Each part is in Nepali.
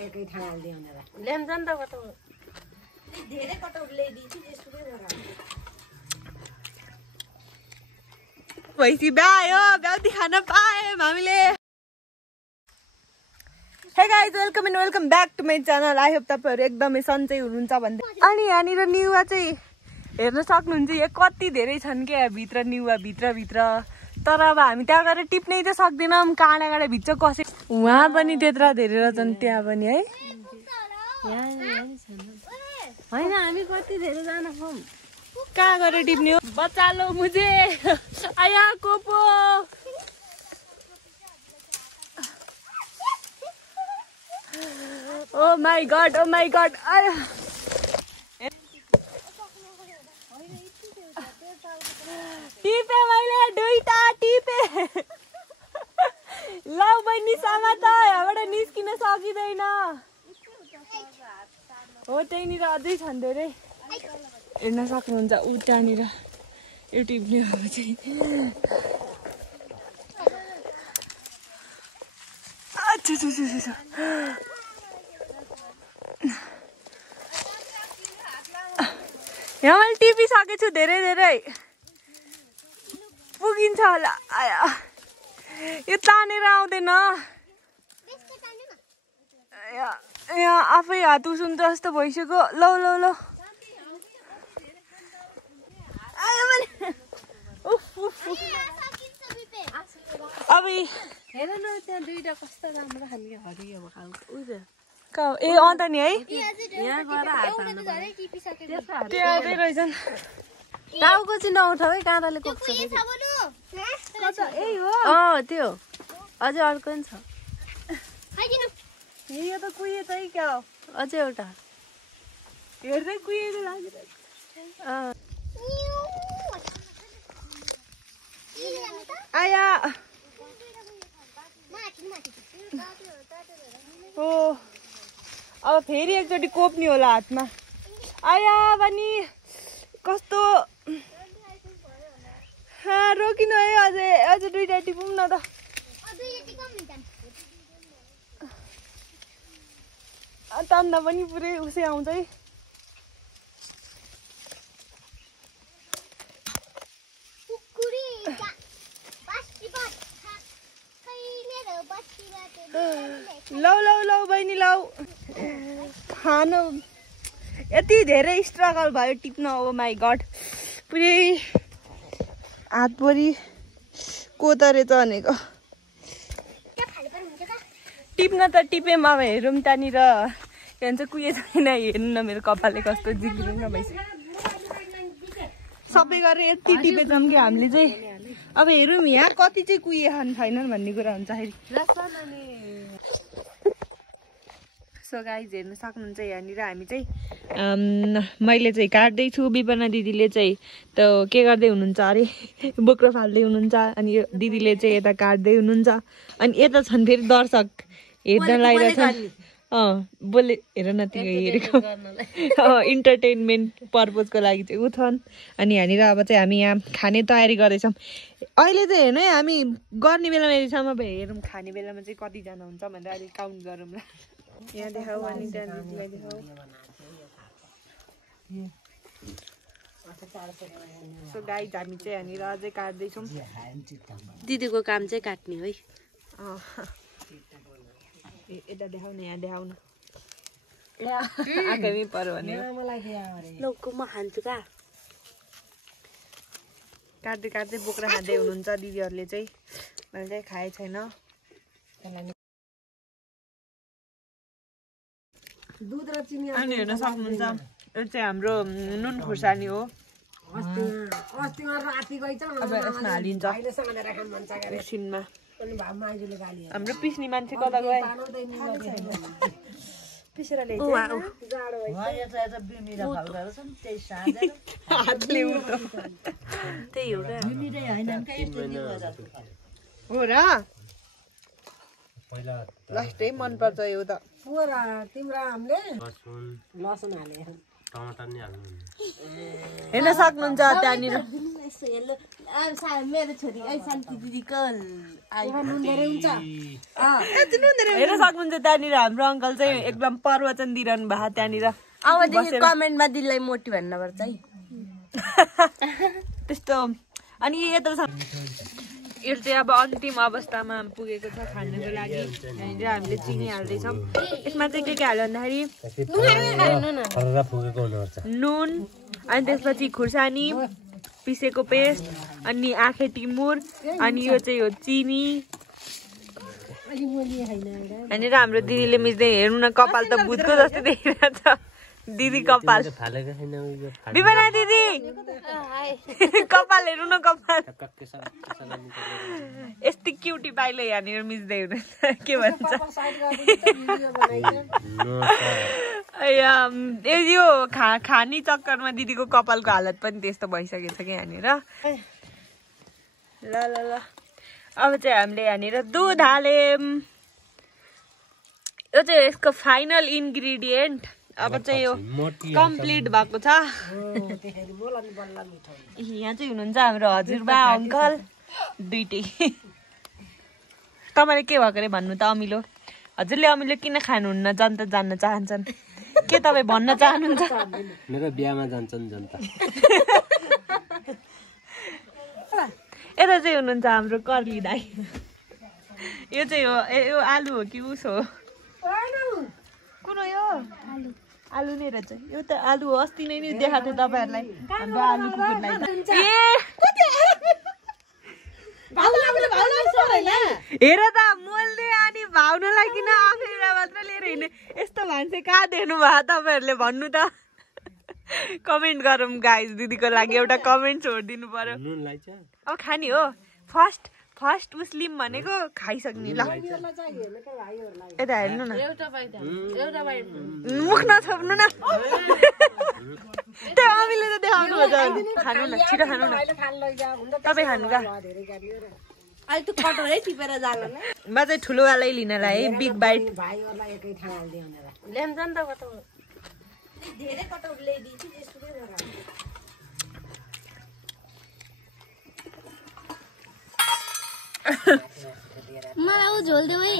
एकै ठाउँ हाल्दै भनेर ल्याम जान त कता धेरै कटौट ल्याइदिन्छु त्यसको भैँसी बिहा आयो बिहाउती खान पायौँ हामीले hey guys welcome and welcome back to my channel I hope तपाईँहरू एकदमै सन्चै हुनुहुन्छ भन्दै अनि यहाँनिर निउवा चाहिँ हेर्न सक्नुहुन्छ यो कति धेरै छन् क्या भित्र निउवा भित्र तर अब हामी त्यहाँ गएर टिप्नै त सक्दैनौँ काँडा भित्र कसे उहाँ पनि त्यत्रो धेरै रहेछन् त्यहाँ पनि है होइन हामी कति धेरै जान खाउँ कहाँ गएर टिप्ने हो बच्चा लो मुझे आया कोपो ओ माई गड आया टिपे मैले दुईटा टिपे लौ बहिनी सामा त यहाँबाट निस्किन सकिँदैन हो त्यहीँनिर अझै छन् धेरै हेर्न सक्नुहुन्छ ऊ त्यहाँनिर यो टिप्ने हो चाहिँ यहाँ मैले टिपिसकेको छु धेरै पुगिन्छ होला आया यो तानेर आउँदैन यहाँ आफै हात उसन जस्तो भइसक्यो लौ अब हेर न त्यहाँ दुईटा कस्तो राम्रो खालको हरियो भएको ए अन्त नि है यहाँ गएर हात हाल्नु त्यहाँ रहेछन् टाउको चाहिँ नउठाउ है काँडाले कोक्छ त्यो अझै अर्को नि छ यो त कुहियो त क्या हो अझै एउटा हेर्दै कुहिएको लागिरहेको आया हो अब फेरि एकचोटि कोप्ने होला हातमा आया पनि कस्तो रोकिनु है अझै दुईटा टिपौँ न त तान्दा पनि पुरै उसै आउँछ है लौ बहिनी लौ खानु यति धेरै स्ट्रगल भयो टिप्न हो माई गड पुरै हातभरि कोतरे त भनेको टिप्न त टिपेम अब हेरौँ त्यहाँनिर के भन्छ कुहिए छैन हेर्नु न मेरो कपालले कस्तो जिग्रिङ भइसक्यो सबै गरेर यति टिपेछौँ कि हामीले चाहिँ अब हेरौँ यहाँ कति चाहिँ कुहिएछन् छैनन् भन्ने कुरा हुन्छ सो गाइज हेर्न सक्नुहुन्छ यहाँनिर हामी चाहिँ मैले चाहिँ काट्दैछु विपना दिदीले चाहिँ त के गर्दै हुनुहुन्छ अरे बोक्रो फाल्दै हुनुहुन्छ अनि यो दिदीले चाहिँ यता काट्दै हुनुहुन्छ अनि यता छन् फेरि दर्शक हेर्न लागिरहेछन् बोले हेर न त्यो हेरेको इन्टरटेनमेन्ट पर्पजको लागि चाहिँ ऊ छन् अनि यहाँनिर अब चाहिँ हामी यहाँ खाने तयारी गर्दैछौँ अहिले चाहिँ हेर्नु है हामी गर्ने बेलामा हेरेछौँ अब हेरौँ खाने बेलामा चाहिँ कतिजना हुन्छ भनेर अहिले काउन्ट गरौँ ल यहाँ देखाऊ अनि त्यहाँ दिदीलाई देखाऊ सो गाइज हामी चाहिँ यहाँनिर अझै काट्दैछौँ दिदीको काम चाहिँ काट्ने है यता देखाउ न यहाँ देखाउ न आँखामै पर्यो भने लौको म खान्छु का काट्दै बोक्रा खाँदै हुनुहुन्छ दिदीहरूले चाहिँ मैले चाहिँ खाएको छैन दुध र चिनी अनि हेर्न सक्नुहुन्छ यो चाहिँ हाम्रो नुन खुर्सानी हो अस्ति राति गइछ अब यसमा हालिन्छ एकछिनमा हाम्रो पिस्ने मान्छे कता गयो पिसेर त्यही हो हो र लास्टै मनपर्छ यो त तिम्रो हामीले लसुन हाले टमाटर नि हाल्नु हेर्न सक्नुहुन्छ त्यहाँनिर मेरो छोरी शान्ति दिदीको हेर्न सक्नुहुन्छ त्यहाँनिर हाम्रो अङ्कल चाहिँ एकदम प्रवचन दिइरहनु भएको त्यहाँनिर अबदेखि कमेन्टमा दिदीलाई मोटी भन्नुपर्छ है त्यस्तो अनि यता यो चाहिँ अब अन्तिम अवस्थामा पुगेको छ खानको लागि यहाँनिर हामीले चिनी हाल्दैछौँ यसमा चाहिँ के हाल्यो भन्दाखेरि नुन अनि त्यसपछि खुर्सानी पिसेको पेस्ट अनि आँखे टिमुर अनि यो चाहिँ हो चिनी यहाँनिर हाम्रो दिदीले मिच्दै हेर्नु न कपाल त भुतको जस्तो देखिरहेको छ दिदी कपाल विपना दिदी कपाल हेर्नु न कपाल यस्तै क्युटी पाइले यहाँनिर मिच्दै हुँदैन के भन्छ यो खानी चक्करमा दिदीको कपालको हालत पनि त्यस्तो भइसकेको छ कि यहाँनिर ल ल ल अब चाहिँ हामीले यहाँनिर दुध हाल्यौँ यो चाहिँ यसको फाइनल इन्ग्रिडियन्ट अब चाहिँ यो कम्प्लिट भएको छ यहाँ चाहिँ हुनुहुन्छ हाम्रो हजुरबा अङ्कल दुइटै तपाईँले के भएको अरे भन्नु त अमिलो हजुरले अमिलो किन खानुहुन्न जनता जान्न चाहन्छन् के तपाईँ भन्न चाहनुहुन्छ मेरो बिहामा जान्छन् जनता यता चाहिँ हुनुहुन्छ हाम्रो कर्ली दाई यो चाहिँ हो यो आलु हो कि उस हो कुन हो यो आलु नै रहेछ यो त आलु हो अस्ति नै देखाएको थियो तपाईँहरूलाई हाम्रो आलु कुकुरलाई हेर त मोलले अनि भाउनलाई किन आफैलाई मात्र लिएर हिँड्ने यस्तो भान्से कहाँ देख्नु भयो तपाईँहरूले भन्नु त कमेन्ट गरौँ गाइस दिदीको लागि एउटा कमेन्ट छोडिदिनु पर्यो अब खाने हो फर्स्ट मुस्लिम भनेको खाइसक्ने ल यता हेर्नु न मुख नछोप्नु न त्यो अमिले त देखाउनु हो खानु न छिटो खानु न तपाईँ खानु का अहिले त कटोरै टिपेर जाला न म चाहिँ ठुलोवालै लिनलाई है बिग बाइट ल्याउँछ नि त कता धेरै कटोर ल्याइदिन्छु त्यसको मलाई झोल देऊ है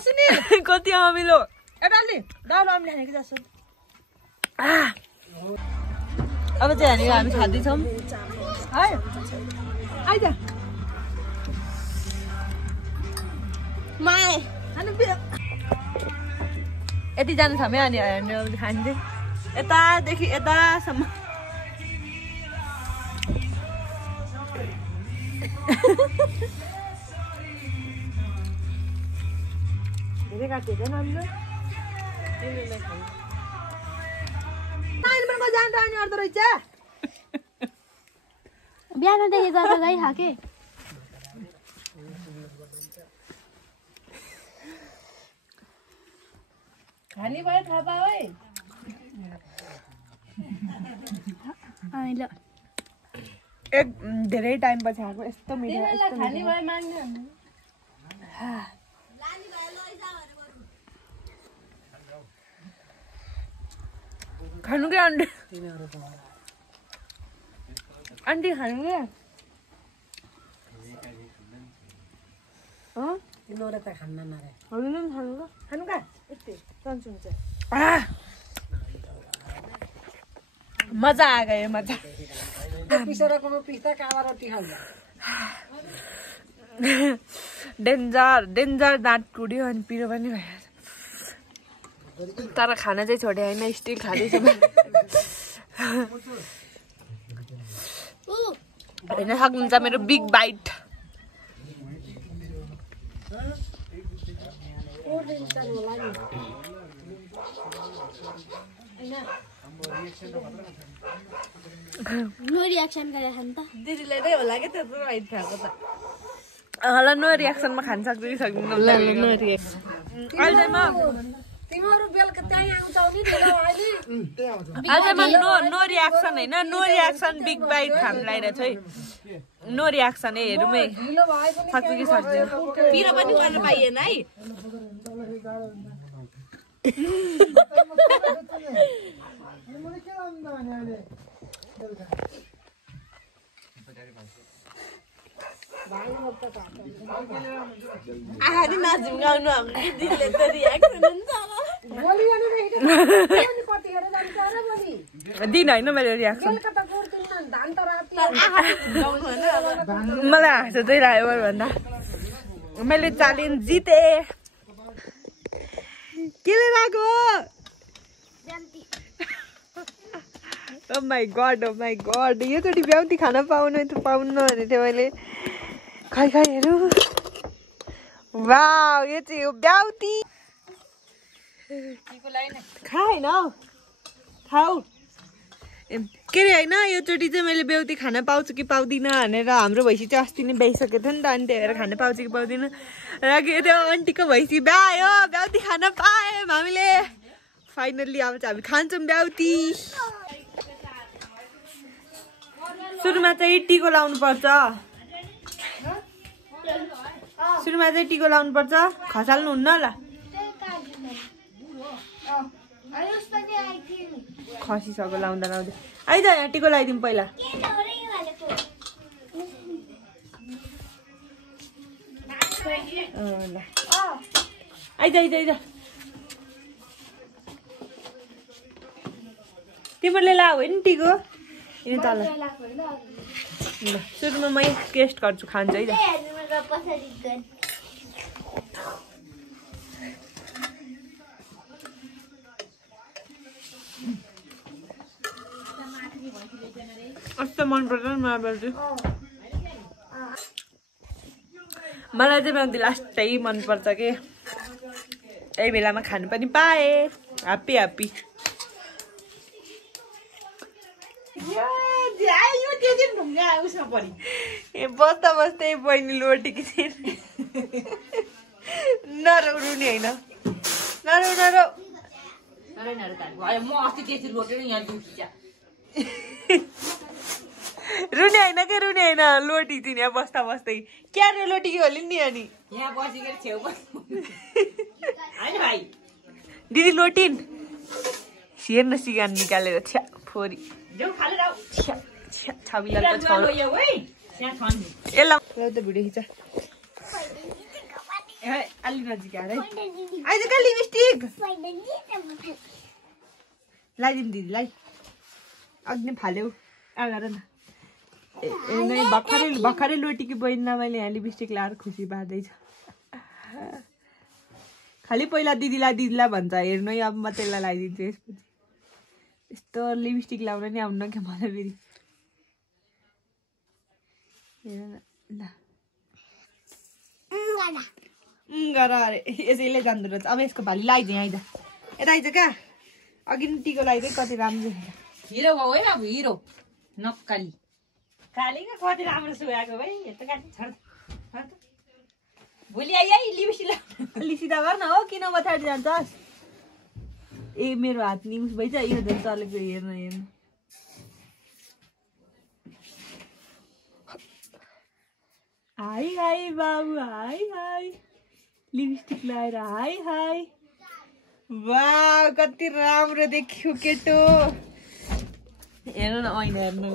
सुने कति अमिलो यताले दाउरा अमिले खानेको जस्तो अब चाहिँ हामी खाँदैछौँ है आइज माए यति जानु छ अनि हामी खान्छ यतादेखि यतासम्म धेरै काटिँदैन अमिलो जान्छ अनि अर्दो रहेछ बिहानदेखि गएर गाई खाके खानी भयो थाहा पाऊ है एक धेरै टाइम पछि आएको यस्तो मिठो खानी भयो माग्ने खानु के आन्टी आन्टी खानु के नरे त खान्न नरे खानु का मजा आ गयो मजा पिसरको पिस्ता काला रोटी खान्छ डेन्जर दाँत टुट्यो अनि पिरो पनि भयो तर खाना चाहिँ छोडे होइन स्टिल खाँदैछु हेर्न सक्नुहुन्छ मेरो बिग बाइट नो रियाक्सन गरे खान त दिदीले नै होला के त्यत्रो हाइट भएको त होला नो रियाक्सनमा खान सक्छ कि सक्दैन नो रियाक्सन अहिलेमा तिमीहरु बेलुका त्यही आउँछौ नि अहिलेमा नो रियाक्सन हैन नो रियाक्सन बिग बाइट खान लागिरहेछ है नो रियाक्सन है हेरौँ है सक्छ कि सक्दैन पिरो पनि गर्न पाइएन है आहारी नाचौँ गाउनु हाम्रो दिदीले त रियाक्सन हुन्छ दिन होइन मैले रियाक्सन मलाई हाँस चाहिँ लाग्यो भन्दा मैले च्यालेन्ज जिते केले लाग्यो ओ माई गड योचोटि ब्याउती खान पाउनु भने थियो मैले खै हेरौँ वाउ यो चाहिँ हो ब्याउती खा होइन खाऊ के अरे होइन योचोटि चाहिँ मैले ब्याउती खान पाउँछु कि पाउँदिनँ भनेर हाम्रो भैँसी चाहिँ अस्ति नै ब्याइसकेको थियो नि त अनि त्यही भएर खान पाउँछु कि पाउँदिनँ र त्यो आन्टीको भैँसी ब्यायो ब्याउती खान पायौँ हामीले फाइनल्ली अब चाहिँ हामी खान्छौँ ब्याउती सुरुमा चाहिँ टिको लाउनु पर्छ खसाल्नुहुन्न ल खसिसक्यो लाउँदा आइज यहाँ टिको लगाइदिउँ पहिला ल आइज तिमीहरूले ला हो नि टिको तल ल सुरुमा मै टेस्ट गर्छु खान्छु है त कस्तो मनपर्छ नि मलाई चाहिँ ब्याउती लास्टै मनपर्छ कि यही बेलामा खानु पनि पाएँ ह्याप्पी बस्दै बहिनी लोटेकी थिएन नरौ रुने होइन नरौ रुने होइन लोटी थिएन यहाँ बस्दै क्या रे लोटी होली नि अनि यहाँ बसेको छेउ दिदी लोटिन् हेर्न सिगान निकालेर छ्या फोरी छाबिला त भिडियो खिच अलि नजिक आएर आइज कहाँ लिपस्टिक लगाइदिउँ दिदीलाई अघि नै फाल्यौ आएर न भर्खरै लोटीकी बहिनीलाई मैले यहाँ लिपस्टिक लगाएर खुसी पार्दैछ खालि पहिला दिदीलाई भन्छ हेर्नु अब म त्यसलाई लगाइदिन्छु यसपछि यस्तो लिपस्टिक लाउन नि आउनु क्या मलाई फेरि गर अरे यसैले जान्दो रहेछ अब यसको भाली लगाइदिएँ आइज यता आइज कहाँ अघि नि टिको लगाइदिएँ कति राम्रो हिरो भयो है अब हिरो नक्काली कालीको कति राम्रो सुहाएको भाइ यस्तो काटी छोड भोलि आइ लिपस्टिक सिधा गर न हो किन पछाडि जान्छस् ए मेरो हात निउस भइछ यो झन् चलेको हेर्नु हाई बाबु हाई लिपस्टिक लगाएर हाई वाह कति राम्रो देखियो केटो हेर्नु न ऐना हेर्नु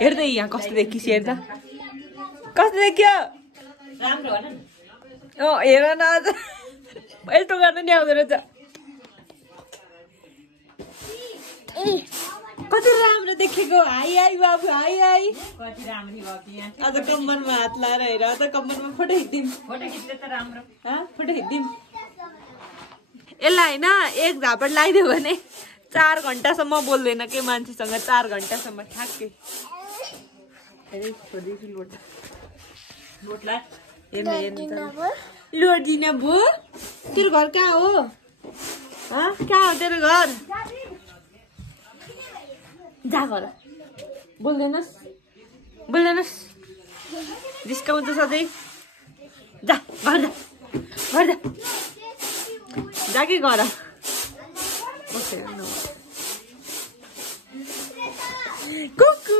हेर्दै यहाँ कस्तो देखिस हेर्दा कस्तो देखियो राम्रो होइन हेर न आज यस्तो गर्न नि आउँदो रहेछ कति राम्रो देखेको हाई बाबु हाई कति राम्रो भयो कि यहाँ आज कम्मरमा हात लाएर हेर आज कम्मरमा फोटो खिच्दिउँ फोटो खिच्दा त राम्रो फोटो खिच्दिउँ यसलाई होइन एक झापड लगाइदियो भने 4 घन्टासम्म बोल्दैन के मान्छेसँग 4 घन्टासम्म ठ्याक्कै लोटिन भो तेरो घर कहाँ हो कहाँ हो तेरो घर जा घर बोल्दैनस् जिस्काउँछ सधैँ जा घर जा कि घर कुकु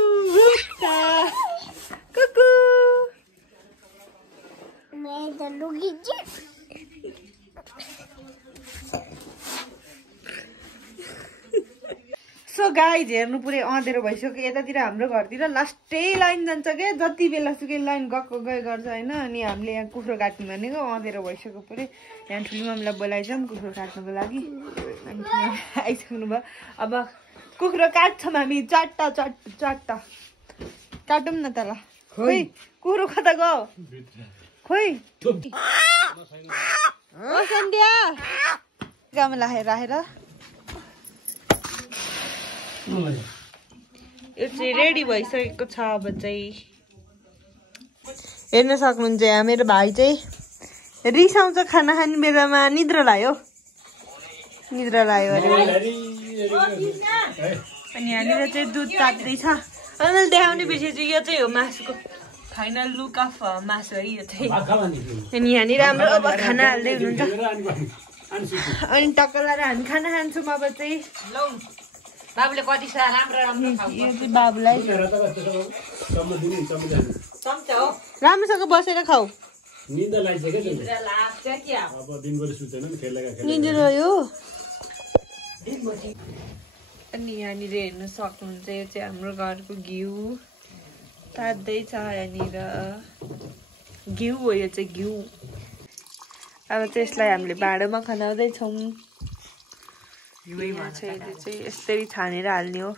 गाइज हेर्नु पुरै अँधेरो भइसक्यो यतातिर हाम्रो घरतिर लास्टै लाइन जान्छ क्या जति बेला सुकै लाइन गएको गए गर्छ होइन अनि हामीले यहाँ कुखुरो काट्नु भनेको अँधेरो भइसक्यो पुरै यहाँ ठुली मम्मीलाई बोलाइछौँ कुखुरो काट्नुको लागि अनि आइसक्नु भयो अब कुखुरो काट्छौँ हामी चारवटा काटौँ न त ल खोइ कुखुरो कता गयो खोइ सन्ध्या गाउँमा राखेर यो चाहिँ रेडी भइसकेको छ अब चाहिँ हेर्न सक्नुहुन्छ यहाँ मेरो भाइ चाहिँ रिसाउँछ खाना खाने बेलामा निद्रा लाग्यो अरे अनि यहाँनिर चाहिँ दुध तात्दैछ अनि मैले देखाउने बिर्सेछु यो चाहिँ हो मासुको फाइनल लुक अफ मासु है यो चाहिँ अनि यहाँनिर हाम्रो अब खाना हाल्दै हुनुहुन्छ अनि टक्क लगाएर हामी खाना खान्छौँ अब चाहिँ बाबुले कति राम्रो यो चाहिँ बाबुलाई राम्रोसँग बसेर खाऊ निद्रा लाग्यो अनि यहाँनिर हेर्न सक्नुहुन्छ यो चाहिँ हाम्रो घरको घिउ तात्दैछ यहाँनिर घिउ हो यो चाहिँ घिउ अब चाहिँ यसलाई हामीले भाँडोमा खनाउँदैछौँ चाहिँ यसरी छानेर हाल्ने हो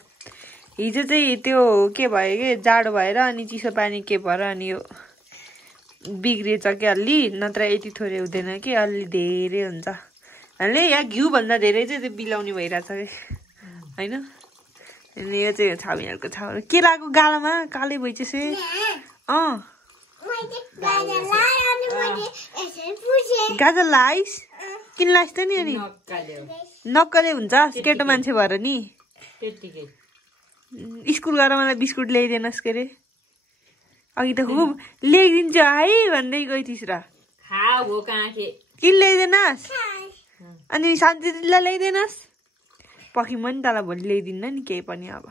हिजो चाहिँ त्यो के भयो कि जाडो भएर अनि चिसो पानी के भएर अनि यो बिग्रिएछ कि अलि नत्र यति थोरै हुँदैन कि अलि धेरै हुन्छ हामीले यहाँ घिउभन्दा धेरै चाहिँ त्यो बिलाउने भइरहेछ कि होइन अनि यो चाहिँ छाउनेहरूको छाउ के लाग्यो गालामा कालै भइसकेछ गाजर लाइस किन लाइस त नि अनि नक्कले हुन्छ केटो मान्छे भएर नि स्कुल गएर मलाई बिस्कुट ल्याइदिनुहोस् के अरे अघि त खुब ल्याइदिन्छु है भन्दै गइथिस् र किन ल्याइदिनुहोस् अनि शान्ति दिदीलाई ल्याइदिनुहोस् पछि म नि तँलाई भोलि ल्याइदिन्न नि केही पनि अब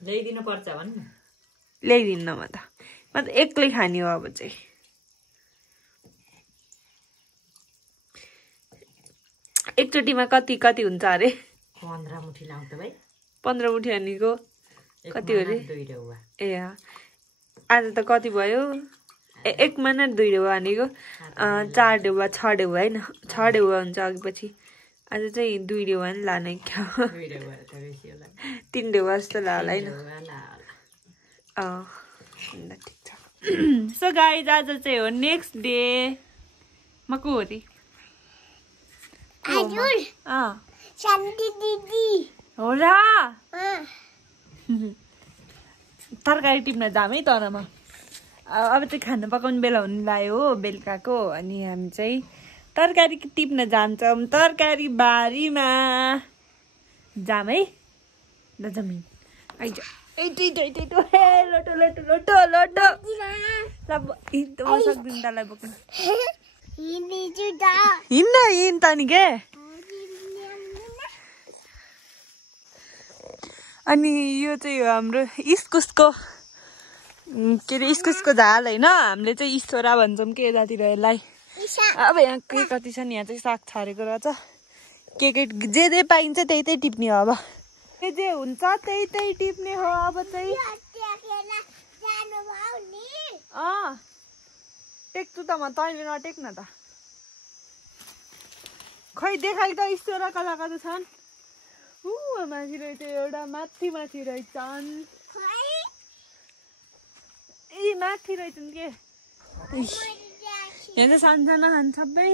ल्याइदिनु पर्छ भन्नु ल्याइदिन्न म त एक्लै खाने हो अब चाहिँ एकचोटिमा कति कति हुन्छ अरे 15 मुठी लाउँछ भाइ 15 मुठी हानेको कति हो अरे ए आज त कति भयो एक महिना 2 डेउवा हानेको 4 डेउवा 6 डेउवा होइन 6 डेउवा हुन्छ अघि पछि आज चाहिँ 2 डेउवा नि लाने क्या 3 डेउवा जस्तो ला होला होइन ठिक छ सो गाइज आज चाहिँ हो नेक्स्ट डे म को हो रे हो र तरकारी टिप्न जाम है तरमा अब चाहिँ खाना पकाउने बेला हुनु लाग्यो हो बेलुकाको अनि हामी चाहिँ तरकारी टिप्न जान्छौँ तरकारी बारीमा जाम है ल जमिन आइज लोटो लोटो लोटो लोटो सक्दिन तँलाई बोक्नु हिँड त नि के अनि यो चाहिँ हो हाम्रो इस्कुसको के अरे इस्कुसको झाल होइन हामीले चाहिँ ईश्वरा भन्छौँ के यतातिर यसलाई अब यहाँ के कति छ नि यहाँ चाहिँ साग छरेको रहेछ के जे पाइन्छ त्यही टिप्ने हो अब जे हुन्छ त्यही टिप्ने हो अब चाहिँ टेक्छु त म तैँले नटेक न त खै देखाइ त ईश्वरा कला कता छन् माथि रहेछ एउटा माथि रहेछन् ए माथि रहेछन् के यहाँ त सानसानो खान्छ सबै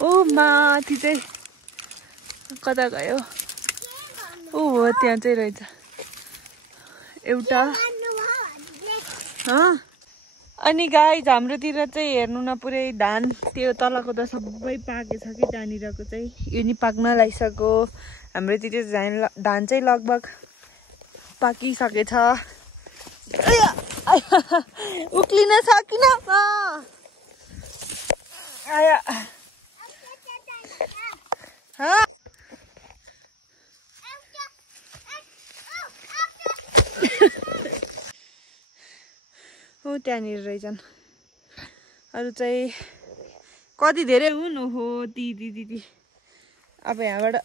ओ माथि चाहिँ कता गयो हो त्यहाँ चाहिँ रहेछ एउटा अनि गाइज हाम्रोतिर चाहिँ हेर्नु न पुरै धान त्यो तलको त सबै पाकेछ कि त्यहाँनिरको चाहिँ यो नि पाक्न लागिसक्यो हाम्रोतिर धान चाहिँ लगभग पाकिसकेछ उक्लिन सकिन हो त्यहाँनिर रहेछन् अरू चाहिँ कति धेरै हुन् हो दिदी अब यहाँबाट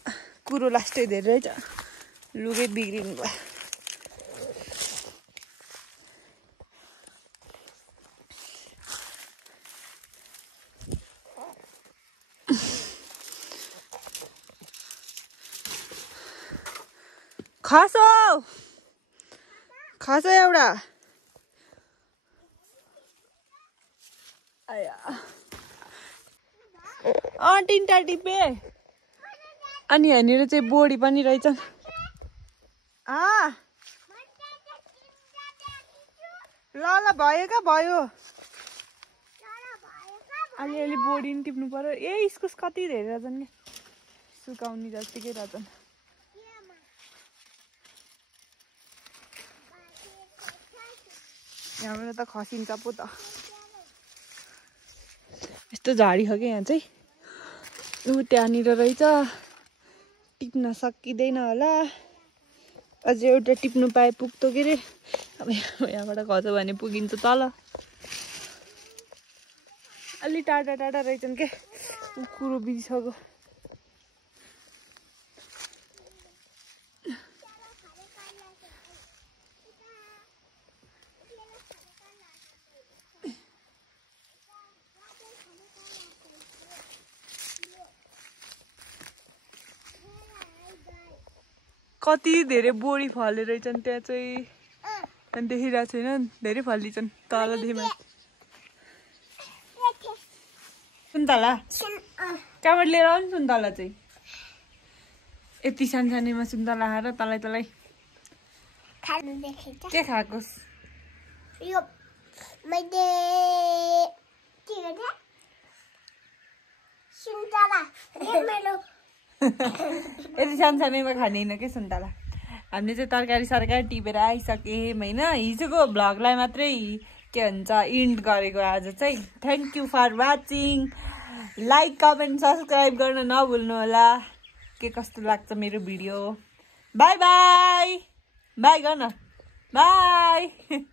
कुरो लास्टै धेरै रहेछ लुगै बिग्रिनु भयो खस एउटा तिनवटा टिपे अनि यहाँनिर चाहिँ बोडी पनि रहेछन् ल ल भयो क्या भयो अलिअलि बोडी पनि टिप्नु पर्यो ए इस्कुस कति धेरै रहेछन् क्या सुकाउने जत्तिकै रहेछन् यहाँबाट त खसिन्छ पो त यस्तो झाडी हो क्या यहाँ चाहिँ ऊ त्यहाँनिर रहेछ टिप्न सकिँदैन होला अझै एउटा टिप्नु पाए पुग्थ्यो के अरे अब यहाँबाट खस्यो भने पुगिन्छ तल अलि टाढा टाढा रहेछन् के कुरो बिर्सको कति धेरै बोडी फले रहेछन् त्यहाँ चाहिँ अनि देखिरहेको छैन धेरै फलिछन् तलदेखि माथि सुन्तला कहाँबाट लिएर आउनु सुन्तला चाहिँ यति सानसानैमा सुन्तला खाएर तलाई तलाई के खाएकोस् यति सानसानैमा खाने होइन कि सुन्तला हामीले चाहिँ तरकारी सरकारी टिपेर आइसक्यौँ होइन हिजोको भ्लगलाई मात्रै के भन्छ इन्ड गरेको आज चाहिँ thank you for watching like comment subscribe गर्न नभुल्नु होला के कस्तो लाग्छ मेरो भिडियो बाई बाई बाई गर्न बाई